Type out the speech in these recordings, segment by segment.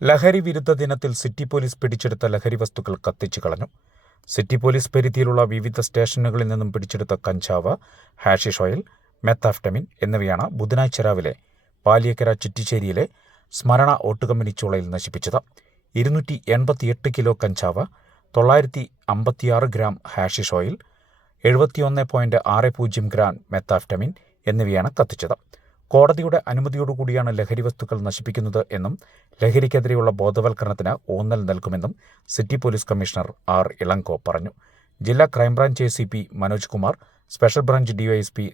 ലഹരി വിരുദ്ധ ദിനത്തിൽ സിറ്റി പോലീസ് പിടിച്ചെടുത്ത ലഹരി വസ്തുക്കൾ കത്തിച്ചു കളഞ്ഞു. സിറ്റി പോലീസ് പരിധിയിലുള്ള വിവിധ സ്റ്റേഷനുകളിൽ നിന്നും പിടിച്ചെടുത്ത കഞ്ചാവ് ഹാഷിഷ് ഓയിൽ മെത്താഫ്റ്റമിൻ എന്നിവയാണ് ബുധനാഴ്ച രാവിലെ പാലിയക്കര ചുറ്റിച്ചേരിയിലെ സ്മരണ ഓട്ടുകമ്പനി ചൂളയിൽ നശിപ്പിച്ചത്. ഇരുന്നൂറ്റി എൺപത്തിയെട്ട് കിലോ കഞ്ചാവ് തൊള്ളായിരത്തി അമ്പത്തിയാറ് ഗ്രാം ഹാഷിഷ് ഓയിൽ എഴുപത്തിയൊന്ന് പോയിന്റ് ആറ് പൂജ്യം ഗ്രാം മെത്താഫ്റ്റമിൻ എന്നിവയാണ് കത്തിച്ചത്. കോടതിയുടെ അനുമതിയോടുകൂടിയാണ് ലഹരി വസ്തുക്കൾ നശിപ്പിക്കുന്നത് എന്നും ലഹരിക്കെതിരെയുള്ള ബോധവൽക്കരണത്തിന് ഊന്നൽ നൽകുമെന്നും city police commissioner R Ilango പറഞ്ഞു. ജില്ലാ crime branch A C P Manoj Kumar special branch DySP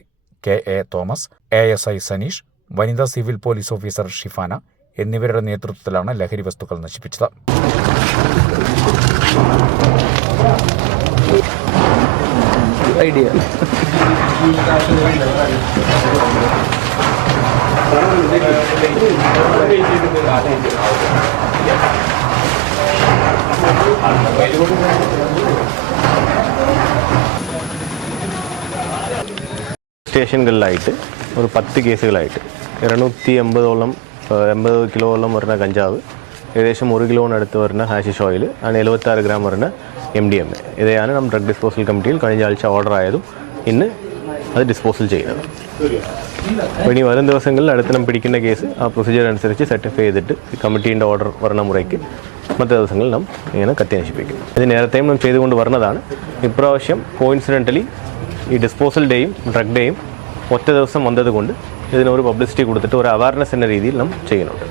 K A Thomas A S I Saneesh വനിതാ സിവിൽ പോലീസ് ഓഫീസർ ഷിഫാന എന്നിവരുടെ നേതൃത്വത്തിലാണ് ലഹരി വസ്തുക്കൾ നശിപ്പിച്ചത്. ഐഡിയ. സ്റ്റേഷനുകളിലായിട്ട് ഒരു പത്ത് കേസുകളായിട്ട്. ഇരുന്നൂറ്റി എൺപതോളം എൺപത് കിലോളം വരുന്ന കഞ്ചാവ് ഏകദേശം ഒരു കിലോനടുത്ത് വരുന്ന ഹാഷിഷ് ഓയിൽ ആണ് എഴുപത്താറ് ഗ്രാം വരുന്ന എം ഡി എം എ ഇതെയാണ് നമ്മുടെ ഡ്രഗ് ഡിസ്പോസൽ കമ്മിറ്റിയിൽ കഴിഞ്ഞ ആഴ്ച ഓർഡർ ആയതും ഇന്ന് അത് ഡിസ്പോസൽ ചെയ്യുന്നത്. അപ്പോൾ ഇനി വരും ദിവസങ്ങളിൽ അടുത്ത് നാം പിടിക്കുന്ന കേസ് ആ പ്രൊസീജിയർ അനുസരിച്ച് സർട്ടിഫൈ ചെയ്തിട്ട് കമ്മിറ്റീന്റെ ഓർഡർ വരണ മുറയ്ക്ക് മറ്റു ദിവസങ്ങളിൽ നാം ഇങ്ങനെ കത്തി നശിപ്പിക്കും ഇത് നേരത്തെയും നാം ചെയ്തുകൊണ്ട് വരുന്നതാണ് ഇപ്രാവശ്യം കോയിൻസിഡന്റലി ഈ ഡിസ്പോസൽ ഡേയും ഡ്രഗ് ഡേയും ഒറ്റ ദിവസം വന്നതുകൊണ്ട് ഇതിനൊരു പബ്ലിസിറ്റി കൊടുത്തിട്ട് ഒരു അവയർനെസ് എന്ന രീതിയിൽ നാം ചെയ്യുന്നുണ്ട്.